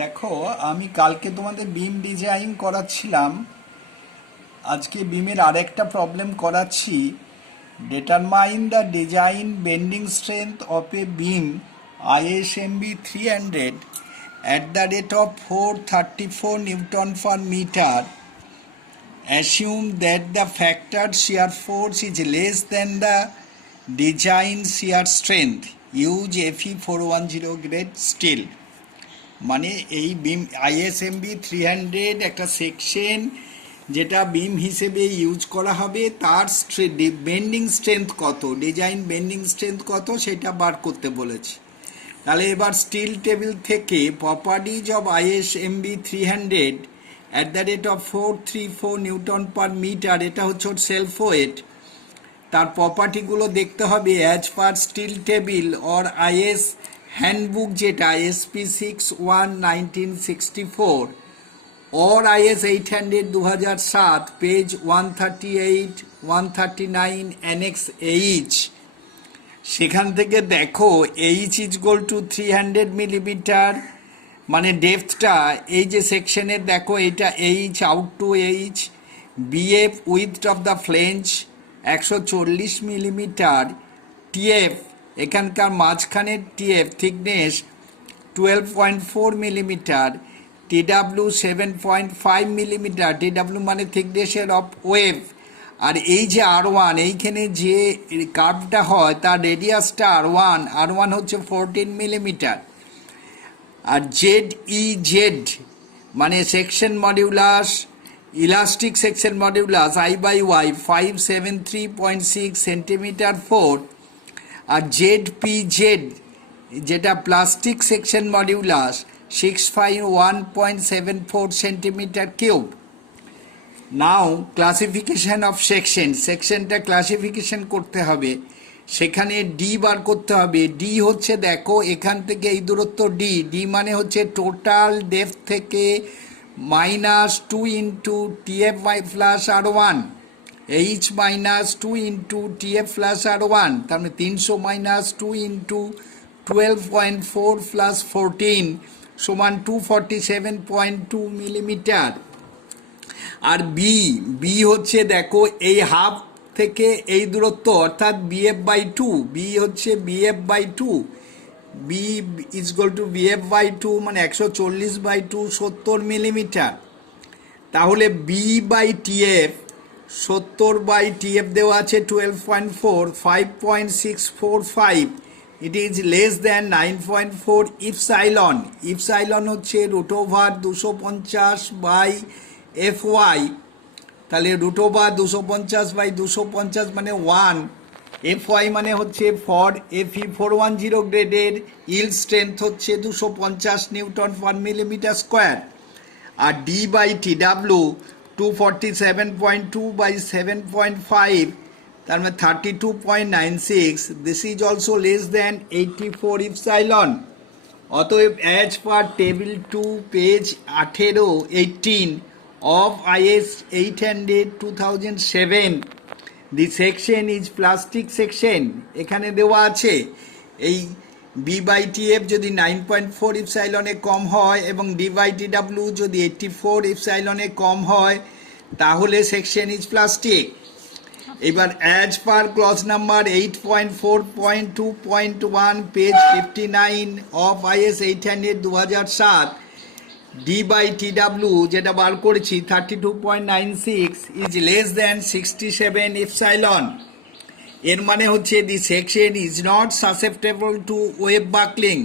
দেখো, আমি কালকে তোমাদের বিম ডিজাইন করাচ্ছিলাম। আজকে বিমের আরেকটা প্রবলেম করাচ্ছি। Determine the design bending strength of A beam ISMB 300 at the rate of 434 Newton per meter. Assume that the factored shear force is less than the design shear strength. Use FE 410 grade steel. মানে এই বিম ISMB 300 একটা section যেটা বিম হিসেবে use করা হবে, তার bending strength কত, design bending strength কত সেটা বার করতে বলেছে। তাহলে এবার স্টিল টেবিল থেকে properties of ISMB 300 at the rate of 434 newton per metre, এটা হচ্ছে সেলফ ওয়েট, তার প্রপার্টিগুলো দেখতে হবে as per steel table or IS handbook, যেটা SP 61/1964 or IS 800 2007 page 138 139 annex H। সেখান থেকে দেখো H ইজগোল টু 300 মিলিমিটার, মানে ডেপথটা এই যে সেকশনের দেখো এটা H out to H, BF with of the ফ্লেঞ্চ 140 millimetre, TF এখানকার মাঝখানের TF thickness 12.4 millimetre, TW 7.5 millimetre, TW মানে থিকনেসের অফ ওয়েভ, আর এই যে R1 এইখানে যে কার্ভটা হয় তার রেডিয়াসটা R1 হচ্ছে 14 মিলিমিটার, আর ZEZ মানে section modulus, elastic section modulus I/Y 573.6 centimetre 4, আর ZPZ যেটা plastic section modulus 651.74 centimetre cube. Now classification of সেকশনটা ক্লাসিফিকেশন করতে হবে, সেখানে ডি বার করতে হবে। ডি হচ্ছে দেখো এখান থেকে এই দূরত্ব ডি মানে হচ্ছে টোটাল ডেপথ থেকে -2 into TF plus R1, H -2 into TF plus R1, তার মানে 300 -2 ইন্টু 12.4 প্লাস 14 সমান 247.2 মিলিমিটার। আর বি হচ্ছে দেখো এই হাফ থেকে এই দূরত্ব অর্থাৎ BF/2, বি হচ্ছে BF/2, B is equal two BF/2 মানে 140/2 70 মিলিমিটার। তাহলে B/TF 70/TF দেওয়া আছে 12.4, 5.645, it is less than 9.4 epsilon হচ্ছে √250/FY, তাহলে √250/250 মানে 1, FY মানে হচ্ছে ফর FE 410 গ্রেডের ইল্ড স্ট্রেংথ হচ্ছে 250 নিউটন পার মিলিমিটার স্কোয়ার, আর D/TW 247.2/7.5, তার মানে 32.96, this is also less than 84 epsilon. অতএব as per table 2 page 18 of IS 800 2007, the section is plastic section, এখানে দেওয়া আছে এই B/TF যদি 9.4 ইপসাইলনে কম হয় এবং D/TW যদি 84 ইপসাইলনে কম হয় তাহলে সেকশন ইজ প্লাস্টিক। এবার as per clause number 8.4.2.1 page 59 of IS 800 2007, D/TW যেটা বার করেছি 32.96 ইজ লেস দ্যান 67 ইপসাইলন। এর মানে হচ্ছে the section is not susceptible to web buckling,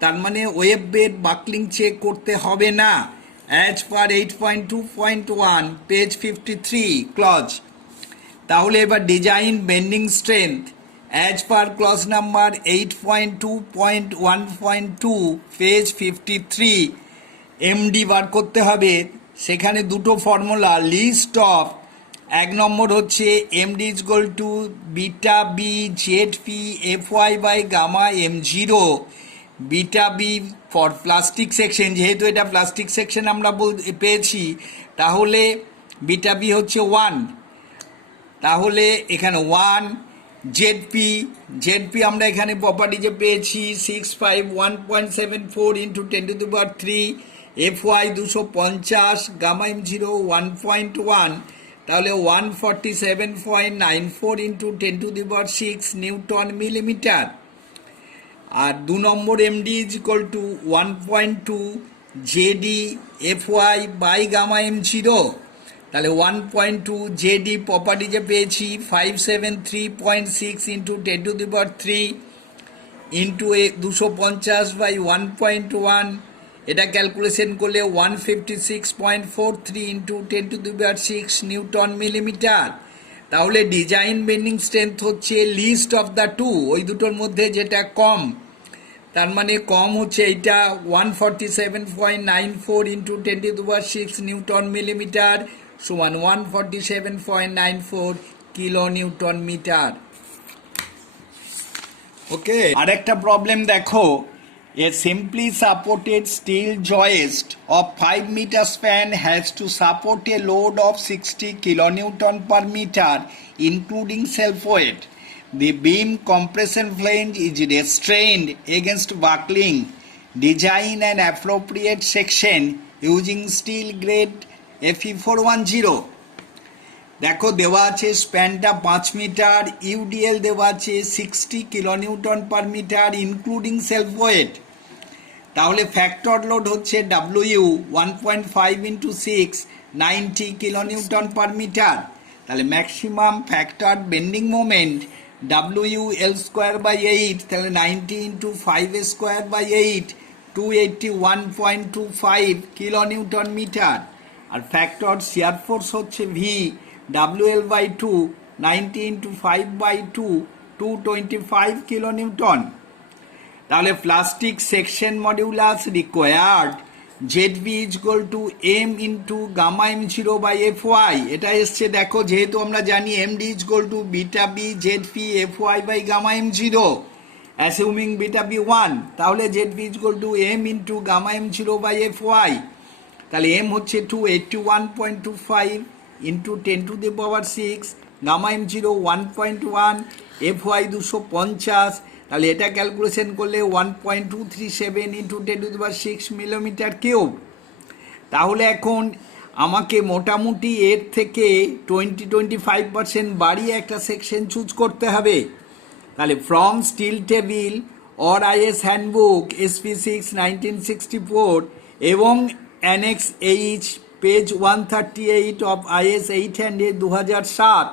তার মানে ওয়েভের বাকলিং চেক করতে হবে না, অ্যাজ পার 8.2.1 পেজ 53 ক্লজ। তাহলে এবার design bending strength as per clause number 8.2.1.2 page 53 MD বার করতে হবে। সেখানে দুটো ফর্মুলা, লিস্ট অফ, এক নম্বর হচ্ছে MD is equal to beta B ZP FY/গামা M0, beta B for plastic section, যেহেতু এটা প্লাস্টিক সেকশন আমরা পেয়েছি তাহলে বিটা বি হচ্ছে 1, তাহলে এখানে 1, ZP আমরা এখানে প্রপার্টি যে পেয়েছি 651.74 × 10⁻³ FY 250, গামা এম জিরো 1.1, তাহলে 147.94 ইন্টু 10⁶ নিউটন মিলিমিটার। আর 2 নম্বর MD is equal to 1.2 ZD FY by gamma M zero, তাহলে 1.2 জেডি প্রপার্টিজে পেয়েছি 573.6 ইন্টু 10⁻³ ইন্টু 250 বাই 1.1, এটা ক্যালকুলেশন করলে 156.43 ইন্টু 10⁶ নিউটন মিলিমিটার। তাহলে ডিজাইন বেন্ডিং স্ট্রেংথ হচ্ছে লিস্ট অফ দ্য টু, ওই দুটোর মধ্যে যেটা কম, তার মানে কম হচ্ছে এইটা 147.94 ইন্টু 10⁶ নিউটন মিলিমিটার সমান 147.94 কিলো নিউটন মিটার। ওকে, আরেকটা প্রবলেম দেখো, a simply supported steel joist of 5 meter span has to support a load of 60 kilonewton per meter including self weight. The beam compression flange is restrained against buckling. Design an appropriate section using steel grade Fe410. দেখো দেওয়া আছে স্প্যানটা 5 metre, UDL দেওয়া আছে 60 kilonewton per metre including self weight. তাহলে factor load হচ্ছে W 1.5 into 6 90 kilonewton per metre. তাহলে maximum factor bending moment W L square by 8, তাহলে 90 into 5 square by 8 281.25 kilonewton metre. আর ফ্যাক্টর শিয়ার ফোর্স হচ্ছে V WL by 2 90 into 5 by 2 225 kilonewton. তাহলে plastic section modulus required ZV is equal to M into gamma M0 by FY। এটা এসছে দেখো, যেহেতু আমরা জানি MD is equal to beta B ZP FY by gamma M0 assuming beta B 1, তাহলে ZV is equal to M into gamma M0 by FY। তাহলে M হচ্ছে 281.25 into 10⁶, gamma M zero 1.1, FY 250, তাহলে এটা ক্যালকুলেশন করলে 1.237 into 10⁶ millimetre cube. তাহলে এখন আমাকে মোটামুটি এর থেকে 20-25% বাড়িয়ে একটা সেকশন চুজ করতে হবে। তাহলে from steel table or IS handbook SP6 1964 এবং annex H page 138 of IS 800 2007,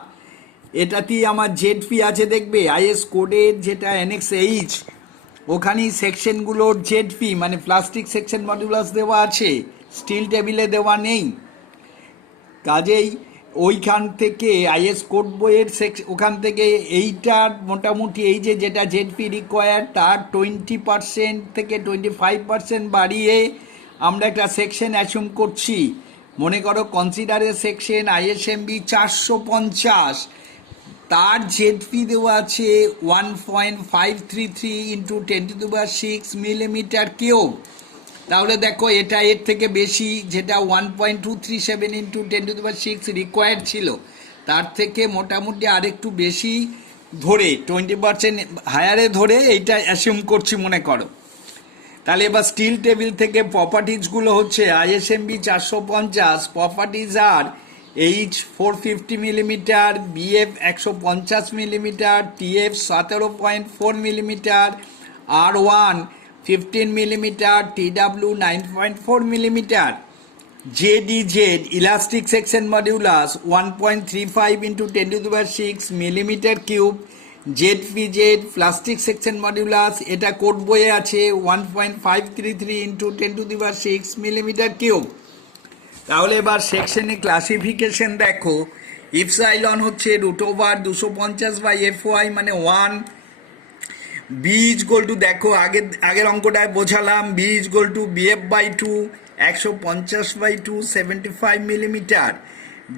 এটাতেই আমার ZP আছে দেখবে, IS কোডের যেটা অ্যানেক্স H, ওখানেই সেকশনগুলোর ZP মানে প্লাস্টিক সেকশন মডিউলাস দেওয়া আছে, স্টিল টেবিলে দেওয়া নেই। কাজেই ওইখান থেকে IS কোড বইয়ের ওখান থেকে এইটার মোটামুটি এই যেটা ZP রিকোয়ার তার 20% থেকে 25% বাড়িয়ে আমরা একটা সেকশন অ্যাসিউম করছি। মনে করো কনসিডারে সেকশন ISMB 450, তার ZP দেওয়া আছে 1.533 ইন্টু 10⁶ মিলিমিটার কিউব। তাহলে দেখো এটা এর থেকে বেশি, যেটা 1.237 ইন্টু 10⁶ রিকোয়ার্ড ছিল, তার থেকে মোটামুটি আরেকটু বেশি ধরে 20% হায়ারে ধরে এইটা অ্যাসিউম করছি মনে করো। তাহলে এবার স্টিল টেবিল থেকে প্রপার্টিজগুলো হচ্ছে ISMB 450, প্রপার্টিজ আর H 450 millimetre, BF 150 millimetre, TF 17.4 millimetre, R1 15 millimetre, TW 9.4 millimetre, JDZ elastic section modulus 1.35 into 10⁶ millimetre cube, ZPZ plastic section modulus এটা কোড বইয়ে আছে 1.533 ইন্টু 10⁶ মিলিমিটার কিউব। তাহলে এবার সেকশনে ক্লাসিফিকেশন দেখো, ইপসাইলন হচ্ছে √250 বাই FY মানে 1, B is equal two দেখো আগের অঙ্কটায় বোঝালাম, B is equal to BF by 2 150 by 2 75 millimetre,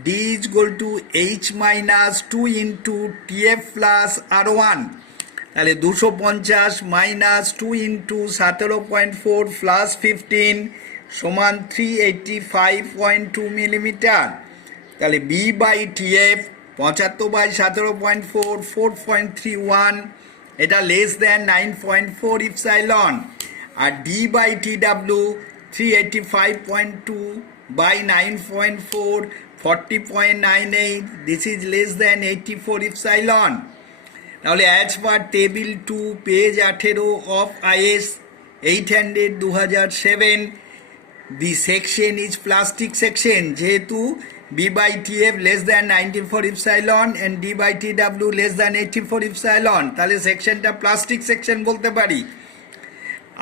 D is equal to H minus 2 into TF plus R1, তাহলে 250 মাইনাস 2 ইন্টু 17.4 প্লাস 15 সমান 385.2 মিলিমিটার। তাহলে B বাই TF 75 বাই 17.4 4.31, এটা less than 9.4 epsilon. আর D by TW 385.2 by 9.4, 40.98. This is less than 84 epsilon. তাহলে as per table 2 page 18 of IS 800 2007, the section is plastic section যেহেতু B by TF less than 94 epsilon and D by TW less than 84 epsilon, তাহলে সেকশনটা plastic section বলতে পারি।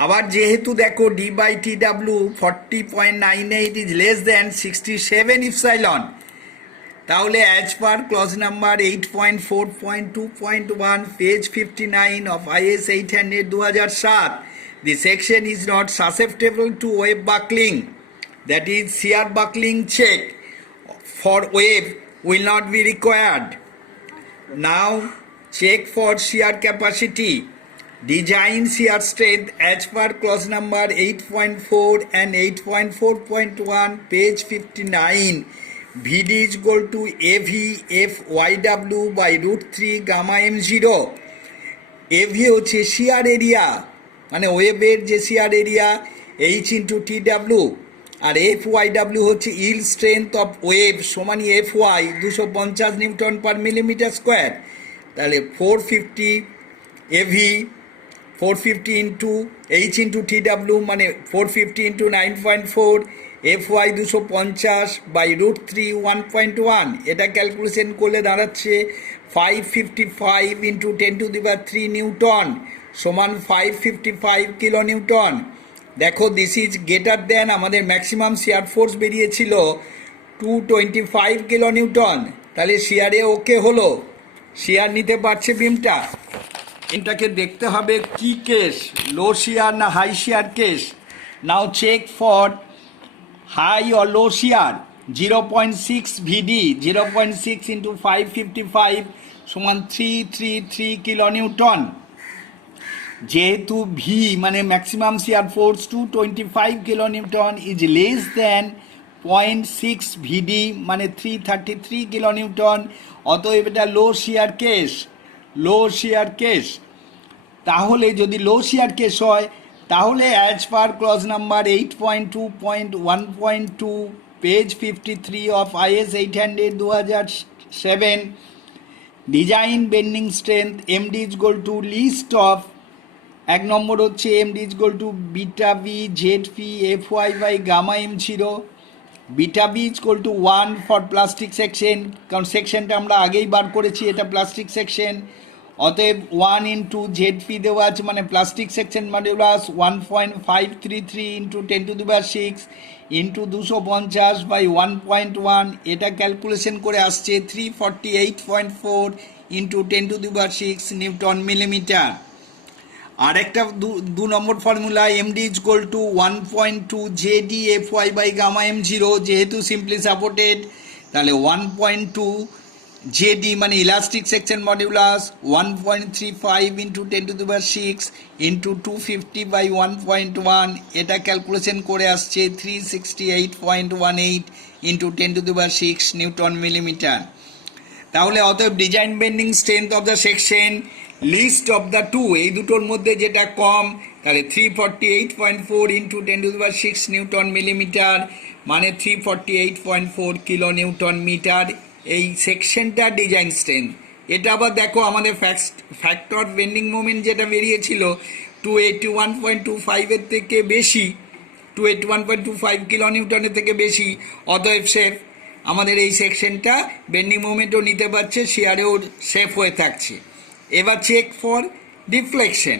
আবার যেহেতু দেখো D by TW 40.98 is less than 67 epsilon, তাহলে as per clause number 8.4.2.1 page 59 of IS 800 2007, the section is not susceptible to wave buckling, that is shear buckling check for wave will not be required. Now check for shear capacity. Design shear strength as per clause number 8.4 and 8.4.1 page 59. VD is equal to AV FYW by root 3 gamma M0. AV হচ্ছে shear area, মানে ওয়েভের যে shear area, H into TW, আর FYW হচ্ছে yield strength of wave সমান FY 250 newton per millimetre square. তাহলে 450 AV 450 into H into TW মানে 450 into 9.4 FY 250 by root 3 1.1, এটা calculation করলে দাঁড়াচ্ছে 555 ইন্টু 10⁻³ নিউটন সমান 555 কিলো নিউটন। দেখো দিস ইজ গ্রেটার দেন আমাদের ম্যাক্সিমাম শিয়ার ফোর্স বেরিয়েছিল 225 কিলো নিউটন, তাহলে শিয়ারে ওকে হলো, শিয়ার নিতে পারছে বিমটা। এটাকে দেখতে হবে কি কেস, লো শিয়ার না high shear case. Now check for high or low shear. 0.6 VD 0.6 into 555 সমান 333 কিলো নিউটন। যেহেতু ভি মানে maximum shear force 225 kilo newton is less than 0.6 VD মানে 333 কিলো নিউটন, অতএব এটা লো শিয়ার কেস, লো শিয়ার case. তাহলে যদি লো শিয়ার case হয় তাহলে as per clause number 8.2.1.2 page 53 of IS 800 2007, design bending strength MD is equal to least of, এক নম্বর হচ্ছে MD is equal to beta B Z P FY by gamma M0। Beta B is equal to 1 for plastic section, কারণ সেকশনটা আমরা আগেই বার করেছি, এটা plastic section, অতএব 1 ইন্টু জেড পি দেওয়া আছে মানে plastic section modulus 1.533 into 10⁻6 into 250 by 1.1, এটা ক্যালকুলেশন করে আসছে 348.4 ইন্টু 10⁻6 নিউটন মিলিমিটার। আর একটা 2 number formula MD is equal to 1.2 JD FY by gamma M0, যেহেতু সিম্পলি সাপোর্টেড তাহলে 1.2 JD মানে elastic section modulus 1.35 into 10⁻6 into 250 by 1.1, এটা ক্যালকুলেশন করে আসছে 368.18 ইন্টু 10⁻6 নিউটন মিলিমিটার। তাহলে অতএব design bending strength of the section least of the two, এই দুটোর মধ্যে যেটা কম, তাহলে 348.4 ইন্টু 10⁻6 নিউটন মিলিমিটার মানে 348.4 কিলো নিউটন মিটার, এই সেকশনটা ডিজাইন স্ট্রেংথ। এটা আবার দেখো আমাদের ফ্যাক্টর বেন্ডিং মোমেন্ট যেটা বেরিয়েছিল 281.25 এর থেকে বেশি, 281.25 কিলো নিউটনের থেকে বেশি, অতএব সেফ আমাদের এই সেকশনটা বেন্ডিং মোমেন্টও নিতে পারছে, শিয়ারেও সেফ হয়ে থাকছে। এবার check for deflection.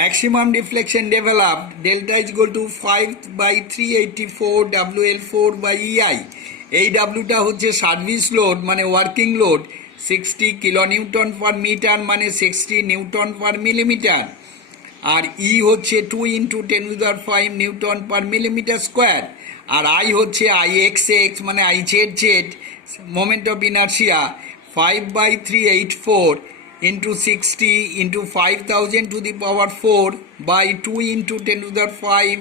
Maximum deflection developed delta is equal to 5/384 WL4 by EI। এই ডাব্লুটা হচ্ছে সার্ভিস লোড মানে working load 60 kilo newton per metre মানে 60 নিউটন পার মিলিমিটার, আর ই হচ্ছে 2 into 10⁵ newton per millimetre square, আর আই হচ্ছে IXX মানে IZZ moment of inertia 5/384 into 60 into 5000 to the power 4 by 2 into 10⁵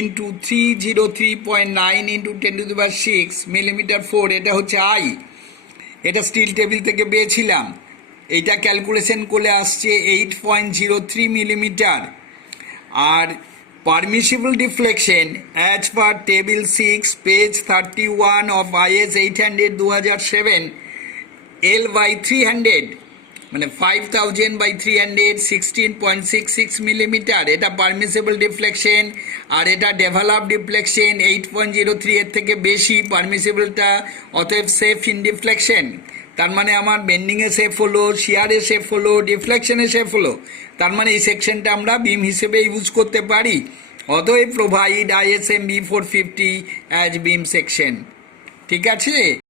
into 303.9 into 10⁻6 millimetre 4, এটা হচ্ছে I. এটা still table থেকে পেয়েছিলাম, এইটা ক্যালকুলেশন করলে আসছে 8.03 millimetre. R permissible deflection as per table 6 page 31 of IS 800 2007 L by 300 মানে 5000 by 300 16.66 মিলিমিটার, এটা পারমিসিবল ডিফ্লেকশন। আর এটা ডেভেলপ ডিফ্লেকশন 8.03 এর থেকে বেশি পারমিসিবলটা, অতএব সেফ ইন ডিফ্লেকশন। তার মানে আমার বেন্ডিংয়ে সেফ হলো, শিয়ারে সেফ হলো, ডিফ্লেকশনে সেফ হলো। তার মানে এই সেকশনটা আমরা বিম হিসেবে ইউজ করতে পারি। অতএব প্রোভাইড ISMB 450 অ্যাজ বিম সেকশন। ঠিক আছে।